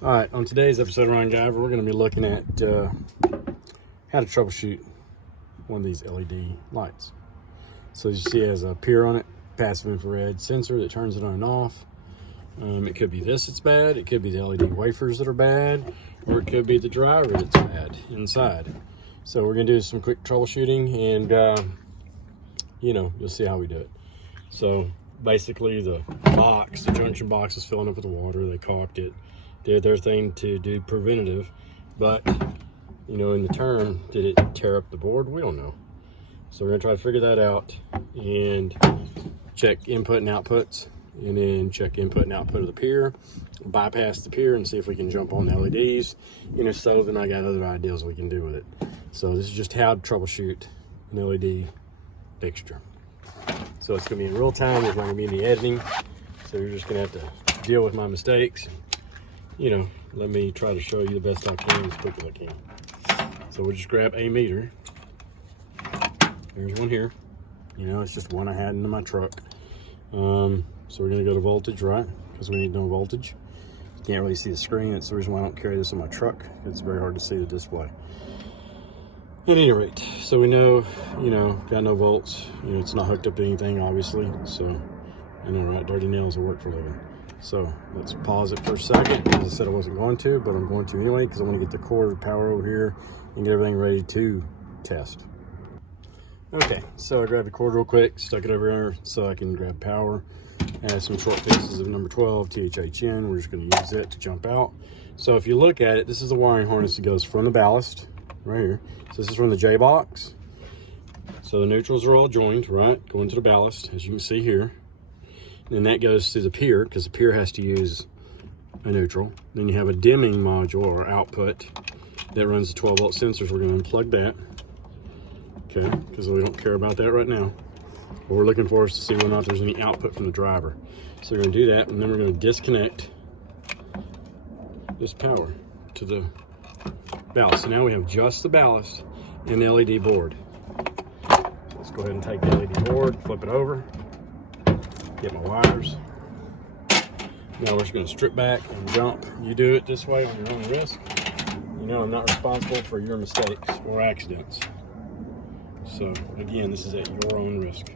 All right, on today's episode of Ryan Guyver, we're going to be looking at how to troubleshoot one of these LED lights. So as you see, it has a pier on it, passive infrared sensor that turns it on and off. It could be this that's bad, it could be the LED wafers that are bad, or it could be the driver that's bad inside. So we're going to do some quick troubleshooting, and you'll see how we do it. So basically the junction box is filling up with water. They caulked it, did their thing to do preventative, but in the term, did it tear up the board? We don't know. So we're gonna try to figure that out and check input and outputs, and then check input and output of the pier, bypass the pier and see if we can jump on the LEDs. If so, then I got other ideas we can do with it. So this is just how to troubleshoot an LED fixture. So it's gonna be in real time. There's not gonna be any editing. So you're just gonna have to deal with my mistakes. Let me try to show you the best I can as quick as I can. So we'll just grab a meter. There's one here. It's just one I had in my truck. So we're gonna go to voltage, right? Because we need to know voltage. You can't really see the screen. That's the reason why I don't carry this in my truck. It's very hard to see the display. At any rate, so we know, got no volts. It's not hooked up to anything, obviously. So, I know, right? Dirty nails will work for a living. So let's pause it for a second. As I said, I wasn't going to, but I'm going to anyway because I want to get the cord power over here and get everything ready to test. Okay, so I grabbed the cord real quick, stuck it over here so I can grab power. Add some short pieces of number 12 THHN. We're just going to use it to jump out. So if you look at it, this is the wiring harness that goes from the ballast right here. So this is from the J box. So the neutrals are all joined, right? Going to the ballast, as you can see here. And that goes to the pier, because the pier has to use a neutral. Then you have a dimming module or output that runs the 12-volt sensors. We're going to unplug that, okay, because we don't care about that right now. What we're looking for is to see whether or not there's any output from the driver. So we're going to do that, and then we're going to disconnect this power to the ballast. So now we have just the ballast and the LED board. So let's go ahead and take the LED board, flip it over. Get my wires. Now we're just going to strip back and jump. You do it this way on your own risk. I'm not responsible for your mistakes or accidents. So again, this is at your own risk.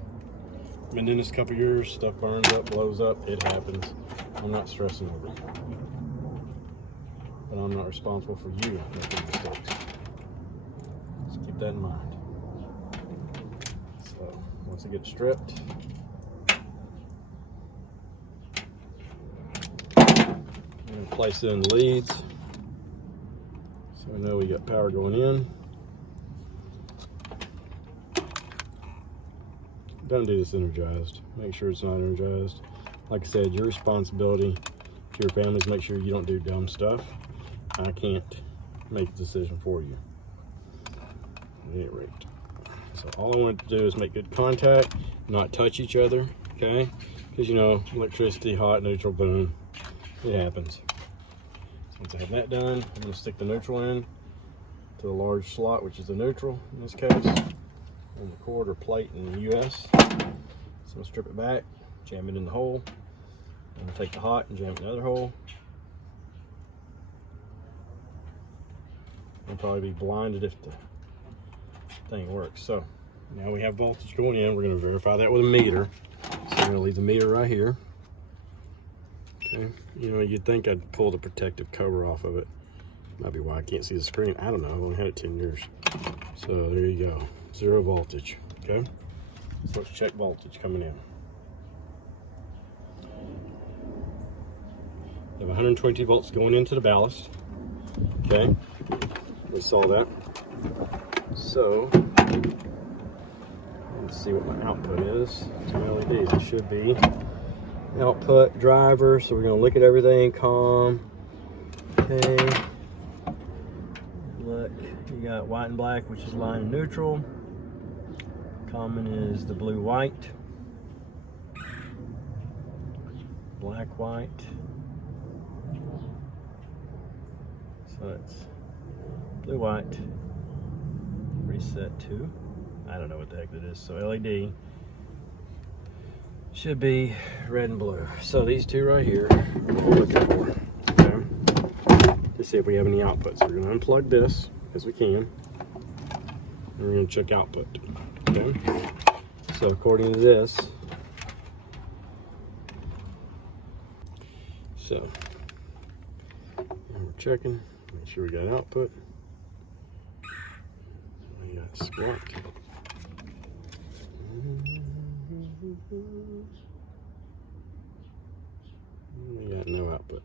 I've been doing this a couple years. Stuff burns up, blows up. It happens. I'm not stressing over it. But I'm not responsible for you making mistakes. So keep that in mind. So once it gets stripped, place it in the leads so we know we got power going in. Don't do this energized. Make sure it's not energized. Like I said, your responsibility to your family is make sure you don't do dumb stuff. I can't make the decision for you. At any rate. So all I want to do is make good contact, not touch each other, okay? Because electricity, hot, neutral, boom, it happens. Once I have that done, I'm going to stick the neutral in to the large slot, which is the neutral in this case, on the cord or plate in the US. So I'm going to strip it back, jam it in the hole, and take the hot and jam it in the other hole. I'll probably be blinded if the thing works. So now we have voltage going in. We're going to verify that with a meter. So I'm going to leave the meter right here. Okay. You'd think I'd pull the protective cover off of it. Might be why I can't see the screen. I don't know. I've only had it 10 years. So there you go. 0 voltage. Okay. So let's check voltage coming in. You have 120 volts going into the ballast. Okay. We saw that. So let's see what my output is to LEDs. It should be output driver. So we're going to look at everything. COM. Okay. Look, you got white and black, which is line and neutral. Common is the blue white. Black white. So it's blue white. Reset to, I don't know what the heck that is. So LED should be red and blue. So these two right here are what we're looking for. Okay. to see if we have any output. So we're going to unplug this as we can, and we're going to check output. Okay. So according to this, so we're checking, make sure we got output. We got squat. We got no output,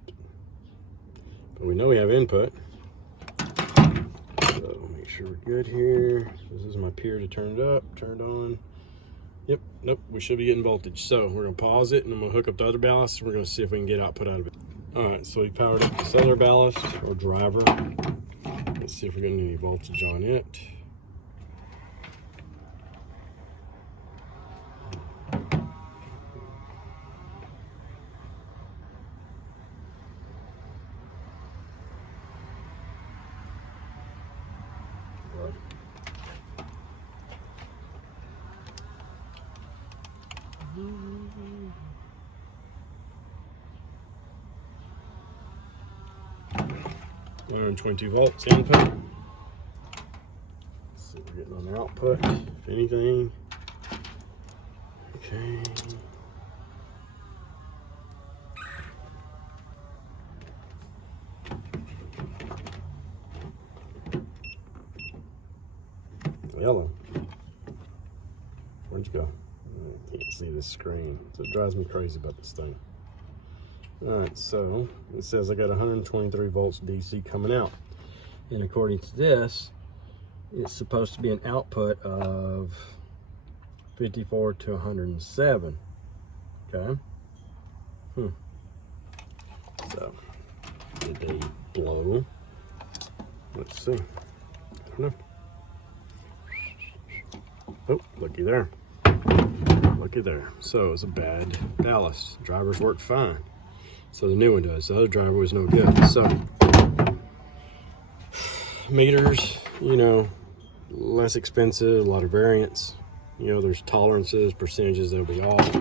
but we know we have input. So make sure we're good here. This is my peer to turn it up, turned on. Yep, nope, we should be getting voltage. So we're gonna pause it and I'm gonna hook up the other ballast. We're gonna see if we can get output out of it. All right, so we powered up this other ballast or driver. Let's see if we're getting any voltage on it. And 22 volts input. Let's see if we're getting on the output, if anything. Okay. Yellow. Where'd you go? I can't see this screen, so it drives me crazy about this thing. All right, so it says I got 123 volts DC coming out. And according to this, it's supposed to be an output of 54 to 107. Okay. So, did they blow? Let's see. I don't know. Oh, looky there. Looky there. So it's a bad ballast. Drivers worked fine. So the new one does. The other driver was no good. So meters, you know, less expensive, a lot of variance. You know, there's tolerances, percentages, they'll be off.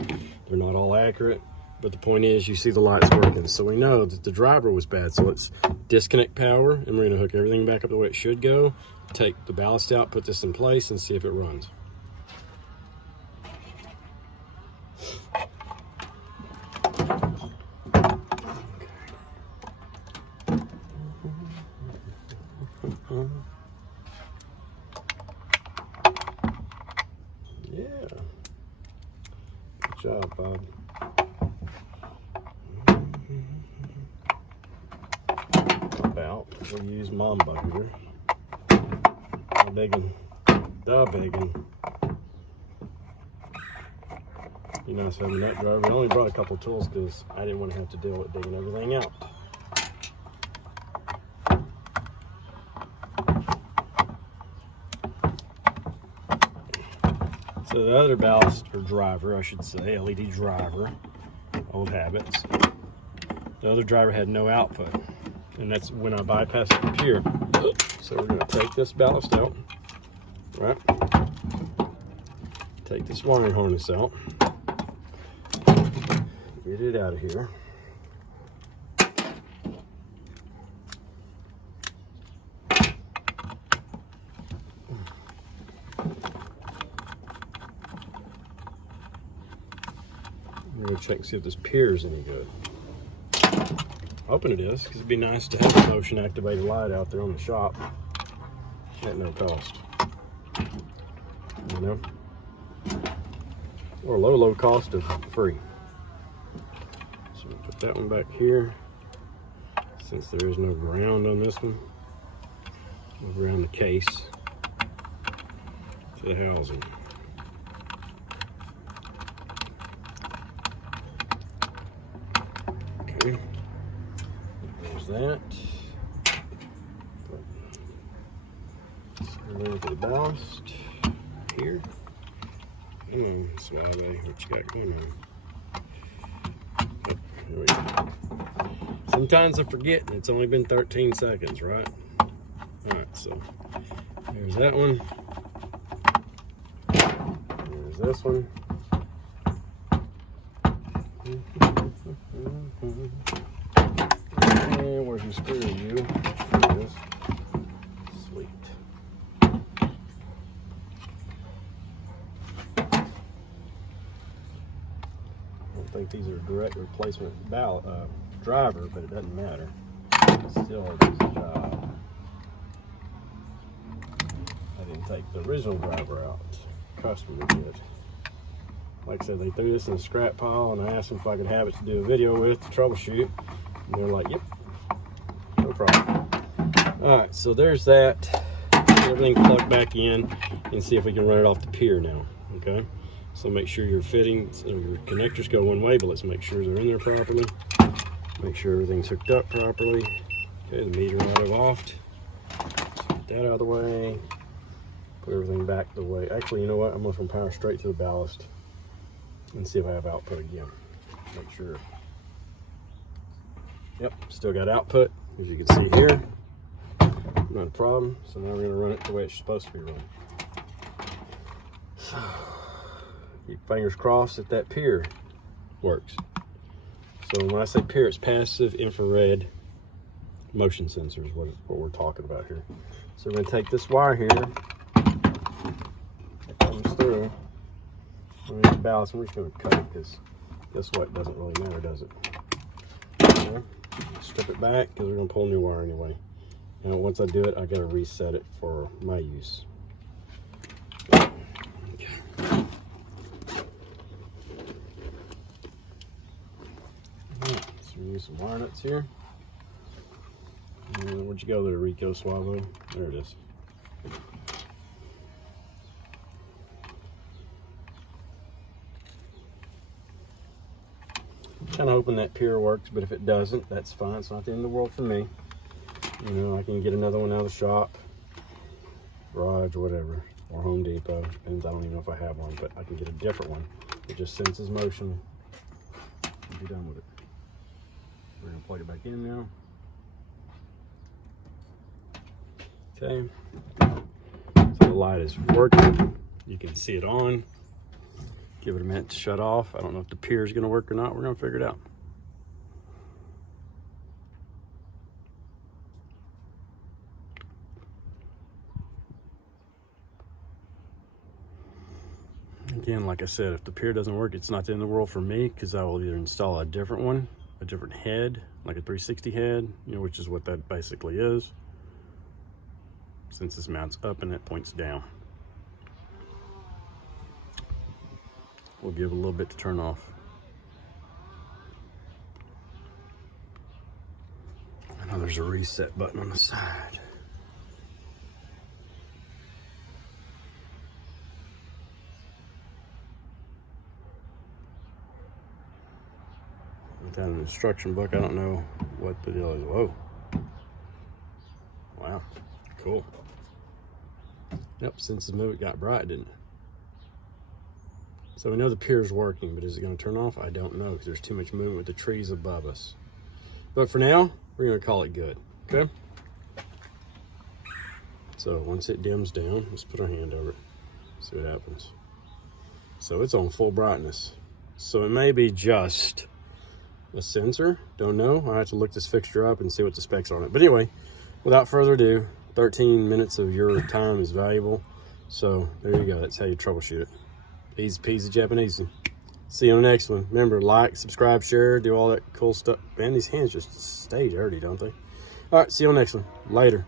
They're not all accurate. But the point is, you see the lights working. So we know that the driver was bad. So let's disconnect power, and we're going to hook everything back up the way it should go. Take the ballast out, put this in place, and see if it runs. Yeah. Good job, Bob. About we use Mamba here. The biggin. Be nice having that driver. I only brought a couple tools because I didn't want to have to deal with digging everything out. So the other ballast, or driver, I should say, LED driver, old habits. The other driver had no output, and that's when I bypassed the peer. So we're going to take this ballast out, right? Take this wiring harness out, get it out of here. I'm going to check and see if this peer is any good. Hoping it is, because it'd be nice to have a motion activated light out there on the shop at no cost. You know? Or low cost of free. So we'll put that one back here. Since there is no ground on this one, move around the case to the housing. Okay, there's that. Look at the ballast here. Come on, Suave, what you got going on? Oh, here we go. Sometimes I forget, and it's only been 13 seconds, right? Alright, so there's that one. There's this one. And where's your screw, you? think these are direct replacement driver, but it doesn't matter. It still does the job. I didn't take the original driver out. Customer did. Like I said, they threw this in a scrap pile, and I asked them if I could have it to do a video with to troubleshoot. And they're like, yep, no problem. All right, so there's that. Get everything plugged back in and see if we can run it off the pier now, okay? So make sure your fittings, your connectors go one way, but let's make sure they're in there properly. Make sure everything's hooked up properly. Okay, the meter out of offed. Get that out of the way. Put everything back the way. Actually, you know what? I'm just gonna power straight to the ballast and see if I have output again. Make sure. Yep, still got output, as you can see here. Not a problem. So now we're gonna run it the way it's supposed to be run. So, keep fingers crossed that pier works. So when I say pier, it's passive infrared motion sensors, what we're talking about here. So we're gonna take this wire here, it comes through, we're gonna balance, and we're just gonna cut it, because guess what, it doesn't really matter, does it? Okay. Strip it back, because we're gonna pull new wire anyway. Now once I do it, I gotta reset it for my use. Okay. So we use some wire nuts here. And where'd you go there, Rico Suavo? There it is. Kind of hoping that pier works, but if it doesn't, that's fine. It's not the end of the world for me. You know, I can get another one out of the shop, garage, whatever, or Home Depot. Depends. I don't even know if I have one, but I can get a different one. It just senses motion. And be done with it. We're gonna plug it back in now. Okay. So the light is working. You can see it on. Give it a minute to shut off. I don't know if the pier is gonna work or not. We're gonna figure it out. Again, like I said, if the pier doesn't work, it's not the end of the world for me, because I will either install a different one, a different head, like a 360 head, you know, which is what that basically is, since this mounts up and it points down. We'll give it a little bit to turn off. I know there's a reset button on the side. Without an instruction book, I don't know what the deal is. Whoa. Wow. Cool. Yep, since the move it got bright, didn't it? So we know the pier is working, but is it going to turn off? I don't know, because there's too much movement with the trees above us. But for now, we're going to call it good. Okay? So once it dims down, let's put our hand over it. See what happens. So it's on full brightness. So it may be just a sensor, don't know. I have to look this fixture up and see what the specs are on it. But anyway, without further ado, 13 minutes of your time is valuable. So there you go. That's how you troubleshoot it. Easy peasy Japanese. See you on the next one. Remember, like, subscribe, share, do all that cool stuff. Man, these hands just stay dirty, don't they? All right, see you on the next one. Later.